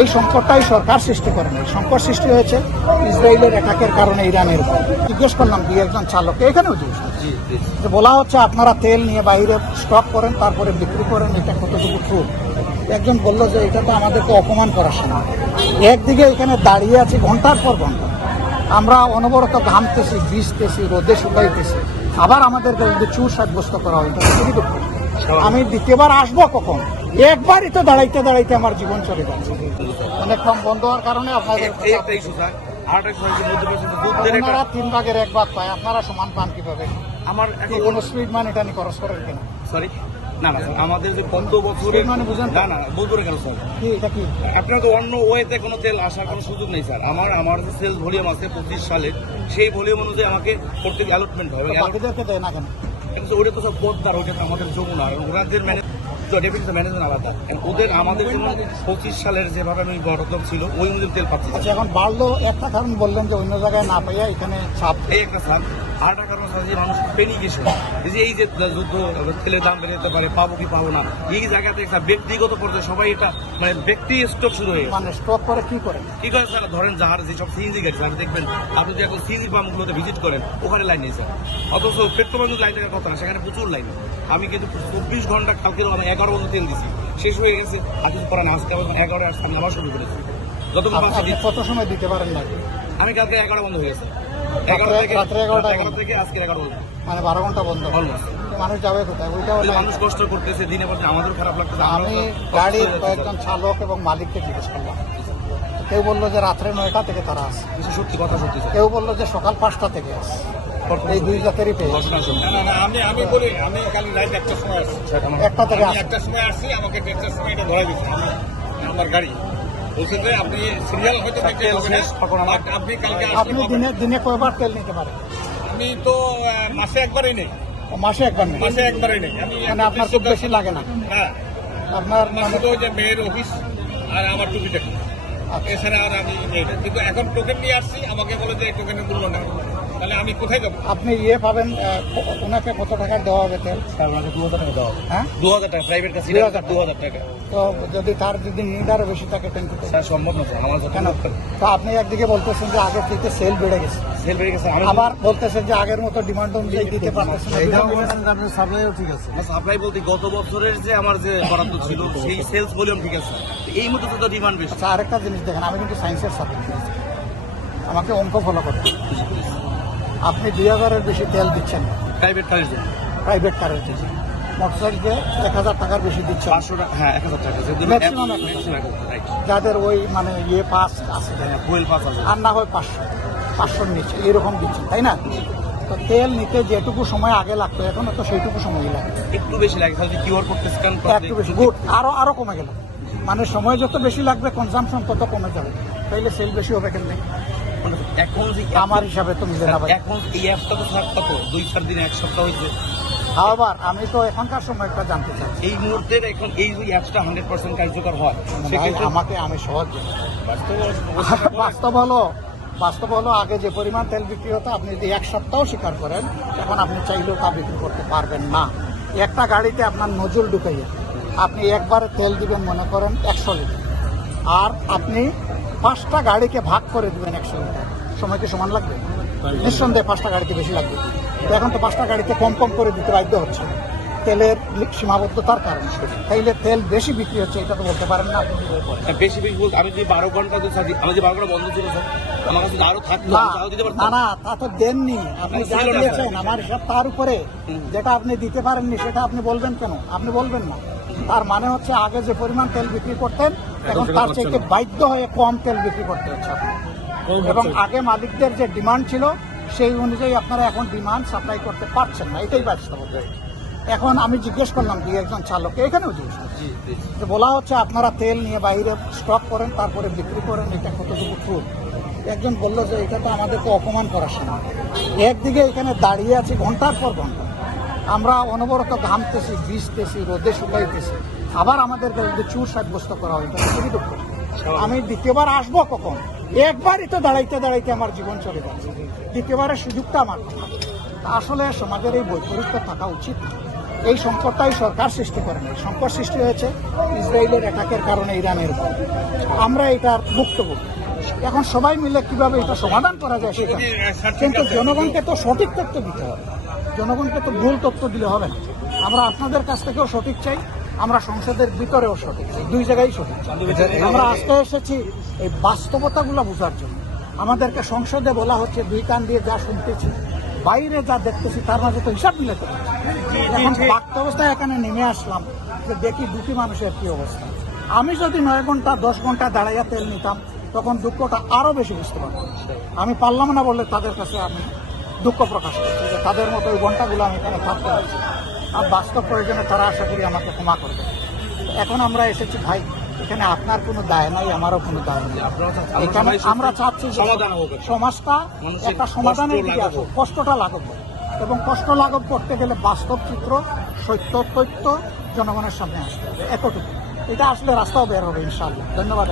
এই সংকটটাই সরকার সৃষ্টি করেনি, সংকট সৃষ্টি হয়েছে ইসরায়েলের অ্যাটাকের কারণে ইরানের উপর। জিজ্ঞেস করলাম দুই একজন চালককে, এখানেও যে বলা হচ্ছে আপনারা তেল নিয়ে বাইরে স্টক করেন তারপরে বিক্রি করেন, এটা কতটুকু ট্রু? একজন বলল যে এটা তো আমাদেরকে অপমান করার সময়। একদিকে এখানে দাঁড়িয়ে আছি ঘন্টার পর ঘন্টা, আমরা অনবরত ঘামতেছি, ভিজতেছি, রোদে শুকাইতেছি, আবার আমাদেরকে যদি চুর সাব্যস্ত করা হয় তাহলে খুবই দুঃখ। আমি দ্বিতীয়বার আসবো কখন? একবারই তো দাঁড়াইতে দাঁড়াইতে আমার জীবন চলে যাচ্ছে। অনেক কম বন্ধ হওয়ার কারণে আপনাদের 3 ভাগের 1 ভাগ পায়, আপনারা সমান পান কিভাবে? আমার কোনো স্পিড মান এটা নিয়ে খরচ করেন কেন? সরি না না আমাদের যে কত বছরের মানে বুঝেন না না বলবো কেন স্যার, কি এটা কি আপনার তো অন্য ওয়েতে কোনো তেল আসার কোনো সুযোগ নেই স্যার। আমার যে সেল ভলিউম আছে 25 সালের, সেই ভলিউম অনুযায়ী আমাকে প্রত্যেক অ্যালটমেন্ট হবে। বাকিদেরকে দেয় না কেন? ওটা তো সব পদ্মার, ওটা তো আমাদের যমুনা, ওনাদের ম্যানেজমেন্ট আলাদা। ওদের আমাদের জন্য 25 সালের যেভাবে আমি বড় ছিল ওই অনুযায়ী তেল পাচ্ছি। আচ্ছা, এখন বাড়লো একটা কারণ বললেন যে অন্য জায়গায় না পাইয়া এখানে ছাপ। এই একটা স্যার, আর একটা কারণ স্যার যে মানুষ পেনিকেশন, এই যে যুদ্ধ তেলের দাম বেড়ে যেতে পারে, পাবো কি পাবো না, এই জায়গাতে একটা ব্যক্তিগত পর্যায়ে সবাই এটা মানে ব্যক্তি স্টক শুরু হয়ে মানে স্টক করে কি করে স্যার? ধরেন যার যেসব সিএনজি গাড়ি স্যার দেখবেন, আপনি যদি এখন সিএনজি পাম্পগুলোতে ভিজিট করেন ওখানে লাইন নেই স্যার, অথচ পেট্রোল পাম্পের লাইন থাকার কথা না, সেখানে প্রচুর লাইন। আমি কিন্তু 24 ঘন্টা কালকেও আমি 11 বছর তেল দিছি, শেষ হয়ে গেছে। আপনি পরে আসতে হবে 11 আর সামনে আবার শুরু করেছি। যত কত সময় দিতে পারেন না? আমি কালকে 11 বন্ধ হয়ে গেছে, রাত্রে 11 থেকে আজকে 11 বন্ধ, মানে 12 ঘন্টা বন্ধ। অলমোস্ট। মানুষ যাবে কোথায়? ওইটাও মানুষ কষ্ট করতেছে দিনে পর দিন, আমাদেরও খারাপ লাগতেছে। আমি গাড়ির কয়েকজন চালক এবং মালিককে জিজ্ঞেস করলাম, কেউ বললো যে রাত্রে 9টা থেকে তারা আসে, সত্যি কথা সত্যি। কেউ বললো যে সকাল 5টা থেকে আসে। এই দুই জাতেরই পেয়ে আমি বলি, আমি কাল রাত 1টার সময় আসছি, 1টা থেকে আসে। 1টার সময় আসছি, আমাকে 1টার সময় এটা ধরা দিচ্ছে আমার গাড়ি। বলছেন যে আপনি সিরিয়াল হয়তো দেখতে হবে না, আপনি কালকে আপনি দিনে কয়বার তেল নিতে পারেন? আমি তো মাসে একবারই নেই, মাসে একবার নেই? মাসে একবারই নেই। আমি মানে আপনার খুব বেশি লাগে না? হ্যাঁ, আপনার মাসে তো ওই যে মেয়ের অফিস আর আমার টুকিটা, এছাড়া আর আমি নেই না। কিন্তু এখন টোকেন নিয়ে আসছি, আমাকে বলে যে এই টোকেনের মূল্য নেই, তাহলে আমি কোথায় যাবো? আপনি ইয়ে পাবেন, ওনাকে কত টাকা দেওয়া হবে তেল? স্যার আমাকে 2000 টাকা দেওয়া হবে। হ্যাঁ, 2000 টাকা প্রাইভেট কাছে 2000 টাকা। তো যদি তার যদি নিড আরো বেশি থাকে টেনশন স্যার সম্ভব না স্যার, আমার কেন? তো আপনি একদিকে বলতেছেন যে আগের থেকে সেল বেড়ে গেছে, সেল বেড়ে গেছে, আবার বলতেছেন যে আগের মতো ডিমান্ড অনুযায়ী দিতে পারতেছেন না। সাপ্লাই বলতে গত বছরের যে আমার যে বরাদ্দ ছিল সেই সেলস ভলিউম ঠিক আছে, এই মতো তো ডিমান্ড বেশি। আচ্ছা, আরেকটা জিনিস দেখেন, আমি কিন্তু সায়েন্সের ছাত্র, আমাকে অঙ্ক ফলো করতে। আপনি 2000-এর বেশি তেল দিচ্ছেন প্রাইভেট কারের জন্য, প্রাইভেট কারের দিচ্ছেন, মোটরসাইকেলে 1000 টাকার বেশি দিচ্ছেন, 500 টাকা, হ্যাঁ 1000 টাকা, ম্যাক্সিমাম যাদের ওই মানে ইয়ে পাস আছে, ফুয়েল পাস আছে, আর না হয় 500-500-র নিচে এরকম দিচ্ছেন, তাই না? তো তেল নিতে যেটুকু সময় আগে লাগতো এখন তো সেইটুকু সময় লাগে, একটু বেশি লাগে। তাহলে কিউআর কোড স্ক্যান একটু বেশি গুড, আরো কমে গেল। মানে সময় যত বেশি লাগবে কনজাম্পশন তত কমে যাবে, তাইলে সেল বেশি হবে কেন? এখন যে আমার হিসাবে তো মিলে না ভাই। এখন এই অ্যাপটা তো স্যার কত 2-4 দিন 1 সপ্তাহ হয়েছে। আবার আমি তো এখনকার সময়টা জানতে চাই, এই মুহূর্তে এখন এই যে অ্যাপসটা 100% কার্যকর হয় সেক্ষেত্রে আমি সহজ বাস্তব হলো আগে যে পরিমাণ তেল বিক্রি হতো, আপনি যদি 1 সপ্তাহ স্বীকার করেন, এখন আপনি চাইলেও তা বিক্রি করতে পারবেন না। একটা গাড়িতে আপনার নজল ঢুকাইয়া আপনি একবারে তেল দিবেন মনে করেন 100 লিটার, আর আপনি 5টা গাড়িকে ভাগ করে দিবেন 100 লিটার, সময় কি সমান লাগবে? নিঃসন্দেহে 5টা গাড়িতে বেশি লাগবে। তো এখন তো 5টা গাড়িতে কম করে দিতে বাধ্য হচ্ছে তেলের সীমাবদ্ধতার কারণে। তাইলে তেল বেশি বিক্রি হচ্ছে এটা তো বলতে পারেন না। বেশি বলতে আমি যদি 12 ঘন্টা আমি যে 12 ঘন্টা বন্ধ ছিল স্যার, আমার কাছে আরো থাকতো, তাও দিতে পারতাম না, তা তো দেননি আপনি, যা দিয়েছেন আমার হিসাব তার উপরে, যেটা আপনি দিতে পারেননি সেটা আপনি বলবেন কেন? আপনি বলবেন না। তার মানে হচ্ছে আগে যে পরিমাণ তেল বিক্রি করতেন এখন তার চাইতে বাধ্য হয়ে কম তেল বিক্রি করতে হচ্ছে আপনার, এবং আগে মালিকদের যে ডিমান্ড ছিল সেই অনুযায়ী আপনারা এখন ডিমান্ড সাপ্লাই করতে পারছেন না, এটাই বাস্তবতা। এখন আমি জিজ্ঞেস করলাম দুই একজন চালককে, এখানেও জিজ্ঞেস যে বলা হচ্ছে আপনারা তেল নিয়ে বাইরে স্টক করেন তারপরে বিক্রি করেন, এটা কতটুকু ট্রু? একজন বলল যে এটা তো আমাদেরকে অপমান করার সময়। একদিকে এখানে দাঁড়িয়ে আছি ঘন্টার পর ঘন্টা, আমরা অনবরত ঘামতেছি, ভিজতেছি, রোদে শুকাইতেছি, আবার আমাদেরকে যদি চুর সাব্যস্ত করা হয় তাহলে খুবই দুঃখ। আমি দ্বিতীয়বার আসবো কখন? একবারই তো দাঁড়াইতে দাঁড়াইতে আমার জীবন চলে যাচ্ছে, দ্বিতীয়বারের সুযোগটা আমার। আসলে সমাজের এই বৈপরীত্য থাকা উচিত। এই সংকটটাই সরকার সৃষ্টি করে নাই, সংকট সৃষ্টি হয়েছে ইসরায়েলের অ্যাটাকের কারণে ইরানের উপর। আমরা এটার ভুক্তভোগী। এখন সবাই মিলে কিভাবে এটা সমাধান করা যায় সেটা, কিন্তু জনগণকে তো সঠিক তথ্য দিতে হবে, জনগণকে তো ভুল তথ্য দিলে হবে না। আমরা আপনাদের কাছ থেকেও সঠিক চাই, আমরা সংসদের ভিতরেও সঠিক চাই, দুই জায়গায় সঠিক চাই। আমরা আজকে এসেছি এই বাস্তবতাগুলো বোঝার জন্য। আমাদেরকে সংসদে বলা হচ্ছে দুই কান দিয়ে যা শুনতেছি, বাইরে যা দেখতেছি তার মাঝে তো হিসাব মিলাতে পারছি। এখন বাক্য অবস্থায় এখানে নেমে আসলাম যে দেখি দুটি মানুষের কি অবস্থা। আমি যদি 9 ঘন্টা 10 ঘন্টা দাঁড়াইয়া তেল নিতাম তখন দুঃখটা আরো বেশি বুঝতে পারতাম। আমি পারলাম না বলে তাদের কাছে আমি দুঃখ প্রকাশ করছি যে তাদের মতো ওই ঘন্টাগুলো আমি এখানে থাকতে পারছি। আর বাস্তব প্রয়োজনে তারা আশা করি আমাকে ক্ষমা করবে। এখন আমরা এসেছি ভাই, এখানে আপনার কোনো দায় নাই, আমারও কোনো দায় নেই। এখানে আমরা চাচ্ছি যে সমাধান হোক। সমাজটা মানুষের একটা সমাধানের কষ্ট দিকে লাঘব আসুক, হোক। কষ্টটা লাঘব হোক। এবং কষ্ট লাঘব করতে গেলে বাস্তব চিত্র, সত্য তথ্য জনগণের সামনে আসতে হবে, এতটুকু। এটা আসলে রাস্তাও বের হবে ইনশাআল্লাহ। ধন্যবাদ।